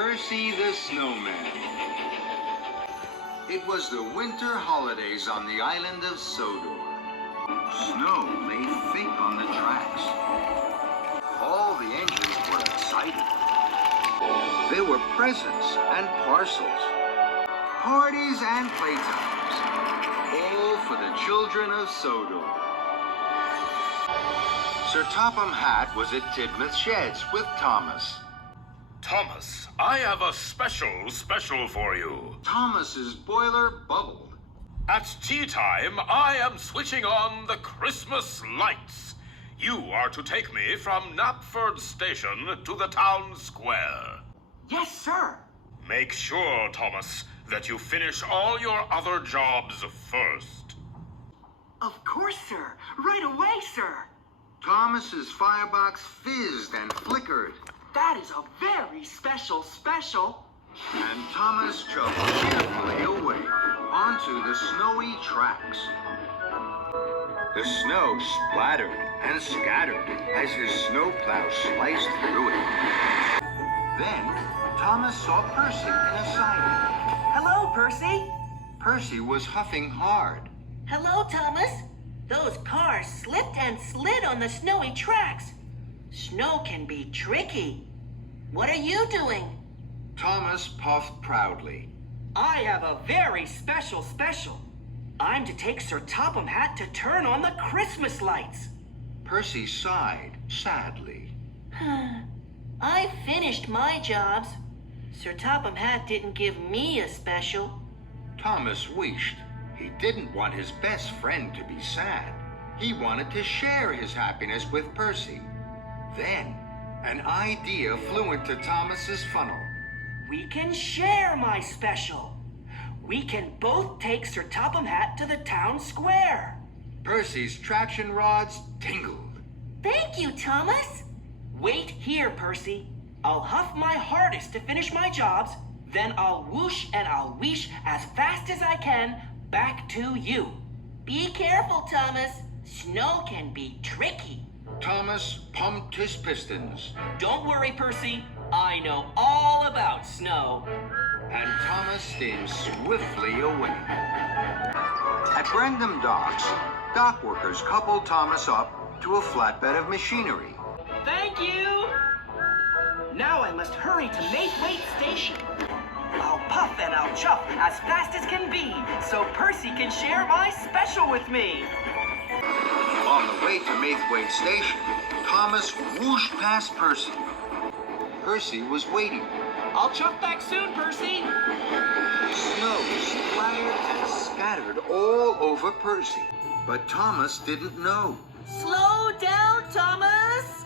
Percy the Snowman. It was the winter holidays on the island of Sodor. Snow lay thick on the tracks. All the engines were excited. There were presents and parcels, parties and playtimes, all for the children of Sodor. Sir Topham Hatt was at Tidmouth Sheds with Thomas. Thomas, I have a special for you. Thomas's boiler bubbled. At tea time, I am switching on the Christmas lights. You are to take me from Knapford Station to the town square. Yes, sir. Make sure, Thomas, that you finish all your other jobs first. Of course, sir. Right away, sir. Thomas's firebox fizzed and flickered. That is a very special. And Thomas chugged cheerfully away onto the snowy tracks. The snow splattered and scattered as his snowplow sliced through it. Then Thomas saw Percy in a siding. Hello, Percy. Percy was huffing hard. Hello, Thomas. Those cars slipped and slid on the snowy tracks. Snow can be tricky. What are you doing? Thomas puffed proudly. I have a very special. I'm to take Sir Topham Hatt to turn on the Christmas lights. Percy sighed sadly. I finished my jobs. Sir Topham Hatt didn't give me a special. Thomas wished. He didn't want his best friend to be sad. He wanted to share his happiness with Percy. Then, an idea flew into Thomas's funnel. We can share my special. We can both take Sir Topham Hatt to the town square. Percy's traction rods tingled. Thank you, Thomas. Wait here, Percy. I'll huff my hardest to finish my jobs, then I'll whoosh and I'll wheesh as fast as I can back to you. Be careful, Thomas. Snow can be tricky. Thomas pumped his pistons. Don't worry, Percy. I know all about snow. And Thomas steamed swiftly away. At Brendam Docks, dock workers coupled Thomas up to a flatbed of machinery. Thank you! Now I must hurry to Maithwaite Station. I'll puff and I'll chuff as fast as can be, so Percy can share my special with me. On the way to Maithwaite Station, Thomas whooshed past Percy. Percy was waiting. I'll chuff back soon, Percy. Snow splattered and scattered all over Percy, but Thomas didn't know. Slow down, Thomas!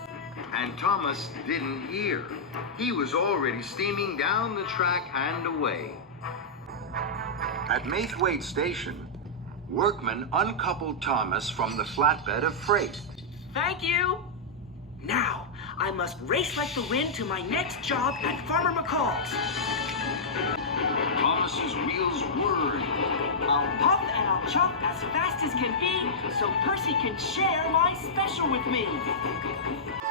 And Thomas didn't hear. He was already steaming down the track and away. At Maithwaite Station, workmen uncoupled Thomas from the flatbed of freight. Thank you. Now, I must race like the wind to my next job at Farmer McCall's. Thomas's wheels whirred. I'll puff and I'll chuff as fast as can be, so Percy can share my special with me.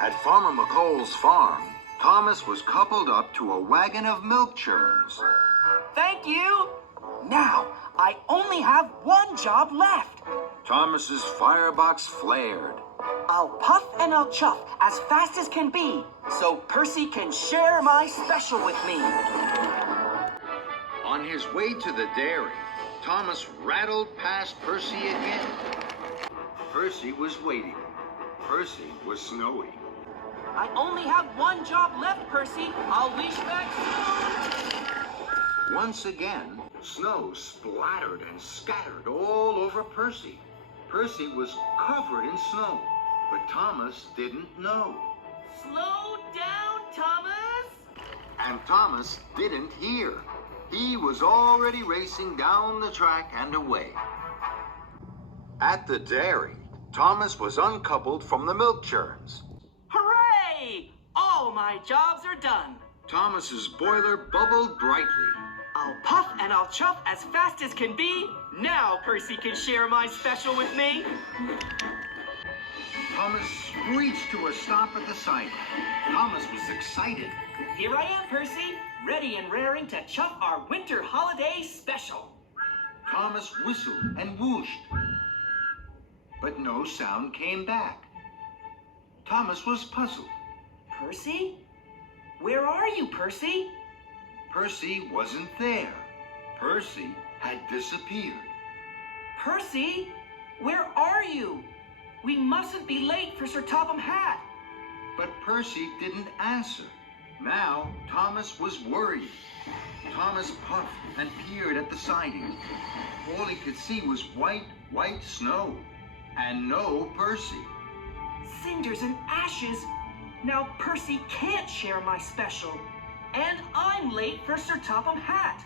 At Farmer McColl's farm, Thomas was coupled up to a wagon of milk churns. Thank you. Now, I only have one job left. Thomas's firebox flared. I'll puff and I'll chuff as fast as can be, so Percy can share my special with me. On his way to the dairy, Thomas rattled past Percy again. Percy was waiting. Percy was snowy. I only have one job left, Percy. I'll reach back soon. Once again, snow splattered and scattered all over Percy. Percy was covered in snow, but Thomas didn't know. Slow down, Thomas! And Thomas didn't hear. He was already racing down the track and away. At the dairy, Thomas was uncoupled from the milk churns. Hooray! All my jobs are done. Thomas's boiler bubbled brightly. I'll puff and I'll chuff as fast as can be. Now Percy can share my special with me. Thomas screeched to a stop at the sight. Thomas was excited. Here I am, Percy, ready and raring to chuff our winter holiday special. Thomas whistled and whooshed, but no sound came back. Thomas was puzzled. Percy? Where are you, Percy? Percy wasn't there. Percy had disappeared. Percy? Where are you? We mustn't be late for Sir Topham Hatt. But Percy didn't answer. Now Thomas was worried. Thomas puffed and peered at the siding. All he could see was white snow, and no Percy. Cinders and ashes. Now Percy can't share my special. And I'm late for Sir Topham Hatt.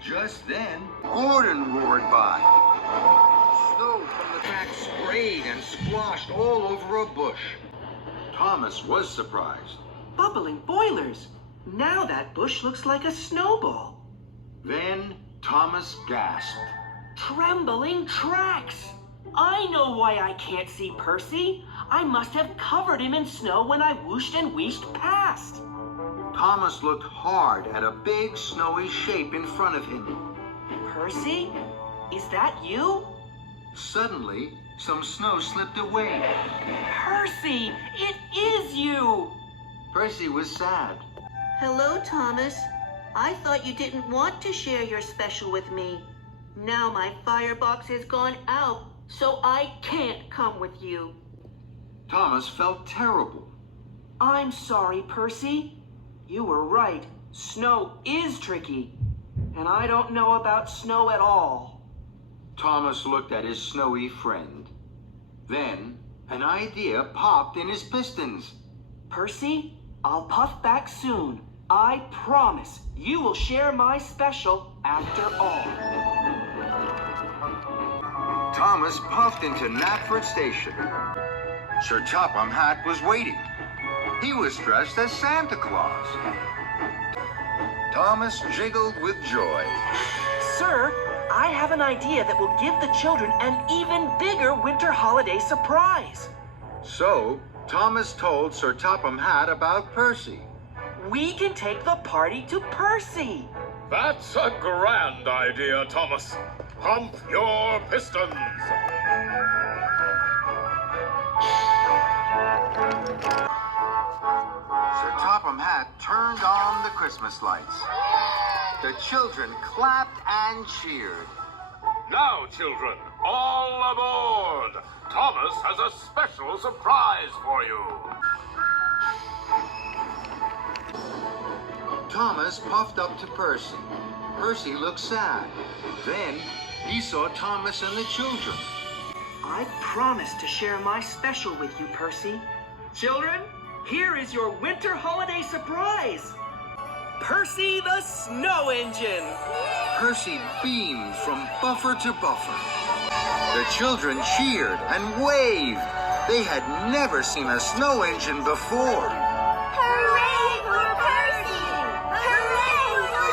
Just then, Gordon roared by. Snow from the track sprayed and sploshed all over a bush. Thomas was surprised. Bubbling boilers. Now that bush looks like a snowball. Then Thomas gasped. Trembling tracks. I know why I can't see Percy. I must have covered him in snow when I whooshed and wheeshed past. Thomas looked hard at a big snowy shape in front of him. Percy? Is that you? Suddenly, some snow slipped away. Percy! It is you! Percy was sad. Hello, Thomas. I thought you didn't want to share your special with me. Now my firebox has gone out, so I can't come with you. Thomas felt terrible. I'm sorry, Percy. You were right. Snow is tricky. And I don't know about snow at all. Thomas looked at his snowy friend. Then, an idea popped in his pistons. Percy, I'll puff back soon. I promise you will share my special after all. Thomas puffed into Knapford Station. Sir Topham Hatt was waiting. He was dressed as Santa Claus. Thomas jiggled with joy. Sir, I have an idea that will give the children an even bigger winter holiday surprise. So, Thomas told Sir Topham Hatt about Percy. We can take the party to Percy. That's a grand idea, Thomas. Pump your pistons. Sir Topham Hatt turned on the Christmas lights. The children clapped and cheered. Now, children, all aboard. Thomas has a special surprise for you. Thomas puffed up to Percy. Percy looked sad. Then he saw Thomas and the children. I promise to share my special with you, Percy. Children, here is your winter holiday surprise. Percy the Snow Engine. Percy beamed from buffer to buffer. The children cheered and waved. They had never seen a snow engine before. Hooray for Percy! Hooray for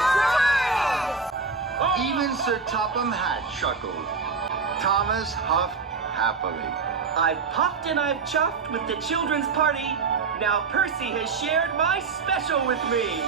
Thomas! Even Sir Topham Hatt chuckled. Thomas huffed happily. I've puffed and I've chuffed with the children's party. Now Percy has shared my special with me.